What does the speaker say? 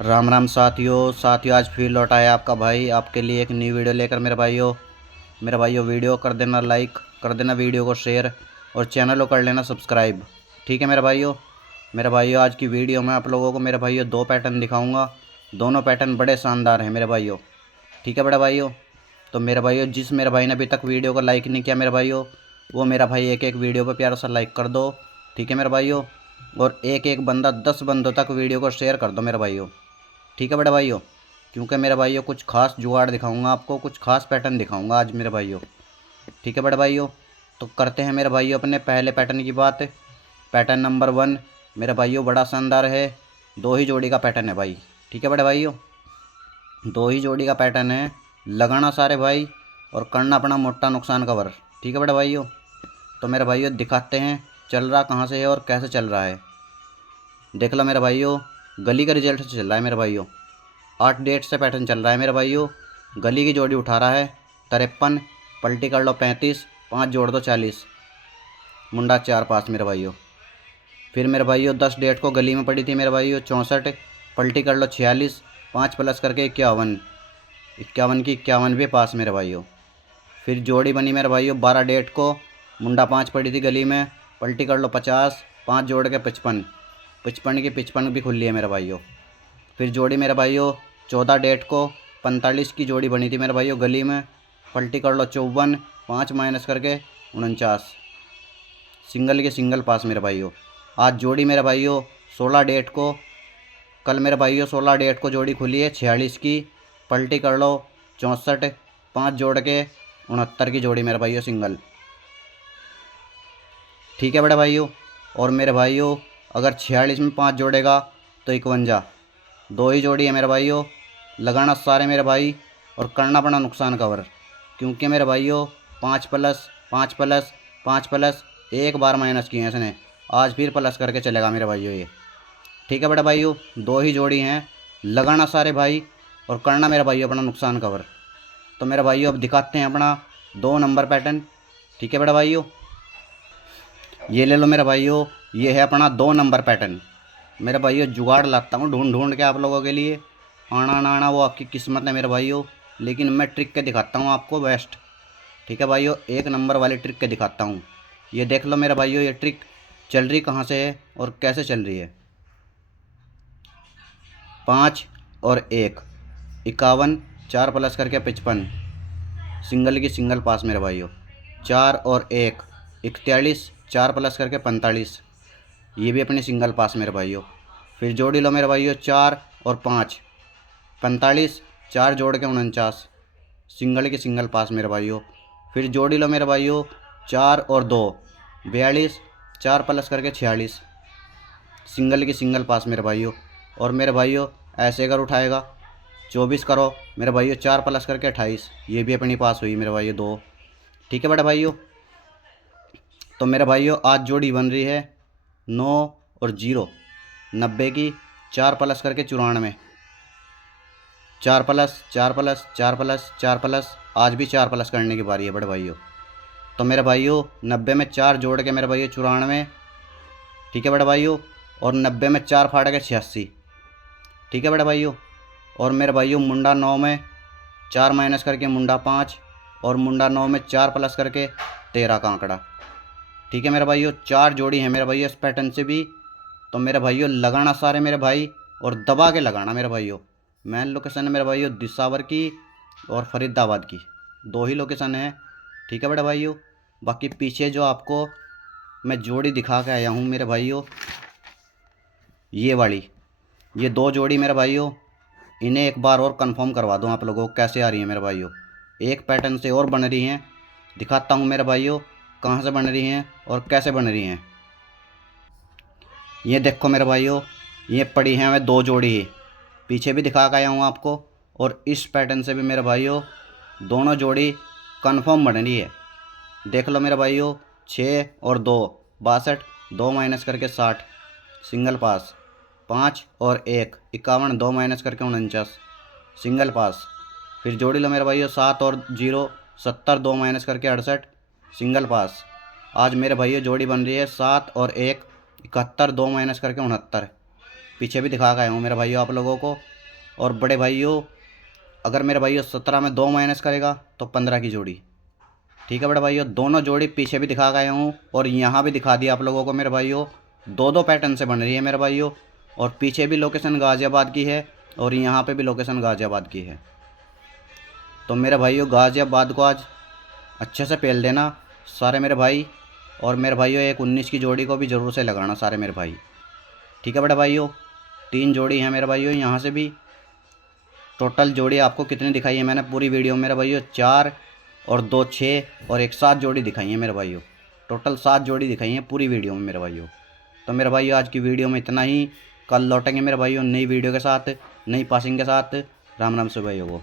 राम राम साथियों आज फिर लौटा है आपका भाई आपके लिए एक नई वीडियो लेकर मेरे भाइयों वीडियो कर देना लाइक, कर देना वीडियो को शेयर और चैनल को कर लेना सब्सक्राइब। ठीक है मेरे भाइयों आज की वीडियो में आप लोगों को मेरे भाइयों दो पैटर्न दिखाऊंगा। दोनों पैटर्न बड़े शानदार हैं मेरे भाइयों। ठीक है बड़े भाइयों, तो मेरे भाइयों जिस मेरे भाई ने अभी तक वीडियो को लाइक नहीं किया मेरे भाइयों, वो मेरा भाई एक एक वीडियो पर प्यारा सा लाइक कर दो। ठीक है मेरे भाइयों, और एक एक बंदा 10 बंदों तक वीडियो को शेयर कर दो मेरे भाइयों। ठीक है बड़े भाइयों, क्योंकि मेरे भाइयों कुछ खास जुगाड़ दिखाऊंगा आपको, कुछ खास पैटर्न दिखाऊंगा आज मेरे भाइयों। ठीक है बड़े भाइयों, तो करते हैं मेरे भाइयों अपने पहले पैटर्न की बात। पैटर्न नंबर 1 मेरे भाइयों बड़ा शानदार है। दो ही जोड़ी का पैटर्न है भाई। ठीक है बड़े भाइयों, दो ही जोड़ी का पैटर्न है। लगाना सारे भाई और करना अपना मोटा नुकसान कवर। ठीक है बड़े भाइयों, तो मेरे भाइयों दिखाते हैं चल रहा कहाँ से है और कैसे चल रहा है। देख लो मेरे भाइयों, गली का रिजल्ट से चल रहा है मेरे भाइयों। 8 डेट से पैटर्न चल रहा है मेरे भाइयों। गली की जोड़ी उठा रहा है 53, पलटी कर लो 35, 5 जोड़ दो 40, मुंडा 4 पास मेरे भाइयों। फिर मेरे भाइयों 10 डेट को गली में पड़ी थी मेरे भाइयों 64, पलटी कर लो 46, 5 प्लस करके 51, 51 की 51 भी पास मेरे भाइयों। फिर जोड़ी बनी मेरे भाइयों 12 डेट को, मुंडा 5 पड़ी थी गली में, पलटी कर लो 50, 5 जोड़ के 55, 55 की 55 भी खुली है मेरे भाइयों। फिर जोड़ी मेरे भाइयों 14 डेट को 45 की जोड़ी बनी थी मेरे भाइयों गली में, पलटी कर लो 54, 5 माइनस करके 49, सिंगल के सिंगल पास मेरे भाइयों। आज जोड़ी मेरे भाइयों 16 डेट को, कल मेरे भाइयों 16 डेट को जोड़ी खुली है 46 की, पलटी कर लो 64, 5 जोड़ के 69 की जोड़ी मेरे भाइयों सिंगल। ठीक है बड़े भाइयों, और मेरे भाइयों अगर 46 में 5 जोड़ेगा तो 51, दो ही जोड़ी है मेरे भाइयों। लगाना सारे मेरे भाई और करना पड़ा नुकसान कवर, क्योंकि मेरे भाइयों 5 प्लस 5 प्लस 5 प्लस एक बार माइनस किए हैं इसने, आज फिर प्लस करके चलेगा मेरे भाइयों ये। ठीक है बड़े भाइयों, दो ही जोड़ी हैं। लगाना सारे भाई और करना मेरे भाइयों अपना नुकसान कवर। तो मेरे भाइयों अब दिखाते हैं अपना 2 नंबर पैटर्न। ठीक है बड़े भाइयों, ये ले लो मेरे भाइयों, ये है अपना 2 नंबर पैटर्न। मेरे भाइयों जुगाड़ लाता हूँ ढूंढ ढूंढ के आप लोगों के लिए। आना ना आना वो आपकी किस्मत है मेरे भाइयों, लेकिन मैं ट्रिक के दिखाता हूँ आपको बेस्ट। ठीक है भाइयों, एक नंबर वाली ट्रिक के दिखाता हूँ। ये देख लो मेरे भाइयों, ये ट्रिक चल रही कहाँ से है और कैसे चल रही है। 5 और 1 51, 4 प्लस करके 55, सिंगल की सिंगल पास मेरे भाइयों। 4 और 1 41, 4 प्लस करके 45, ये भी अपनी सिंगल पास मेरे भाइयों। फिर जोड़ी लो मेरे भाइयों 4 और 5 45, 4 जोड़ के 49, सिंगल की सिंगल पास मेरे भाइयों। फिर जोड़ी लो मेरे भाइयों 4 और 2 42, 4 प्लस करके 46, सिंगल की सिंगल पास मेरे भाइयों। और मेरे भाइयों ऐसे अगर उठाएगा 24 करो मेरे भाइयों, 4 प्लस करके 28, ये भी अपनी पास हुई मेरे भाइयों 2। ठीक है बड़े भाइयों, तो मेरे भाइयों आज जोड़ी बन रही है 9 और 0, 90 की 4 प्लस करके 94, 4 प्लस 4 प्लस 4 प्लस 4 प्लस, आज भी 4 प्लस करने की बारी है बड़े भाइयों। तो मेरे भाइयों 90 में 4 जोड़ के मेरे भाइयों 94। ठीक है बड़े भाइयों, और 90 में 4 फाड़ के 86। ठीक है बड़े भाइयों, और मेरे भाइयों मुंडा 9 में 4 माइनस करके मुंडा 5, और मुंडा 9 में 4 प्लस करके 13 का आंकड़ा। ठीक है मेरे भाइयों, 4 जोड़ी है मेरे भाइयों इस पैटर्न से भी। तो मेरे भाइयों लगाना सारे मेरे भाई और दबा के लगाना मेरे भाइयों। मेन लोकेशन है मेरे भाइयों दिसावर की और फरीदाबाद की, दो ही लोकेशन है। ठीक है बड़े भाइयों, बाकी पीछे जो आपको मैं जोड़ी दिखा के आया हूँ मेरे भाइयों, ये वाली, ये 2 जोड़ी मेरे भाइयों, इन्हें एक बार और कंफर्म करवा दूँ आप लोगों को कैसे आ रही है मेरे भाइयों। एक पैटर्न से और बन रही हैं, दिखाता हूँ मेरे भाइयों कहाँ से बन रही हैं और कैसे बन रही हैं। ये देखो मेरे भाइयों, ये पड़ी हैं मैं 2 जोड़ी ही, पीछे भी दिखा के आया हूँ आपको, और इस पैटर्न से भी मेरे भाइयों दोनों जोड़ी कंफर्म बन रही है। देख लो मेरे भाइयों 6 और 2 62, 2 माइनस करके 60, सिंगल पास। 5 और 1 51, 2 माइनस करके 49, सिंगल पास। फिर जोड़ी लो मेरे भाइयों 7 और 0 70, 2 माइनस करके 68, सिंगल पास। आज मेरे भाइयों जोड़ी बन रही है 7 और 1 71, 2 माइनस करके 69, पीछे भी दिखा के आया हूँ मेरे भाइयों आप लोगों को। और बड़े भाइयों, अगर मेरे भाइयों 17 में 2 माइनस करेगा तो 15 की जोड़ी। ठीक है बड़े भाइयों, दोनों जोड़ी पीछे भी दिखा के आया हूँ और यहाँ भी दिखा दिया आप लोगों को मेरे भाइयों। दो दो पैटर्न से बन रही है मेरे भाइयों, और पीछे भी लोकेशन गाज़ियाबाद की है और यहाँ पे भी लोकेशन गाज़ियाबाद की है। तो मेरे भाइयों गाज़ियाबाद को आज अच्छे से पेल देना सारे मेरे भाई। और मेरे भाइयों एक 19 की जोड़ी को भी ज़रूर से लगाना सारे मेरे भाई। ठीक है बड़े भाइयों, 3 जोड़ी हैं मेरे भाइयों यहाँ से भी। टोटल जोड़ी आपको कितनी दिखाई है मैंने पूरी वीडियो में मेरे भाइयों? 4 और 2 6 और एक 7 जोड़ी दिखाई है मेरे भाइयों। टोटल 7 जोड़ी दिखाई है पूरी वीडियो में मेरे भाइयों। तो मेरे भाइयों आज की वीडियो में इतना ही। कल लौटेंगे मेरे भाइयों नई वीडियो के साथ, नई पासिंग के साथ। राम राम से भाइयों को।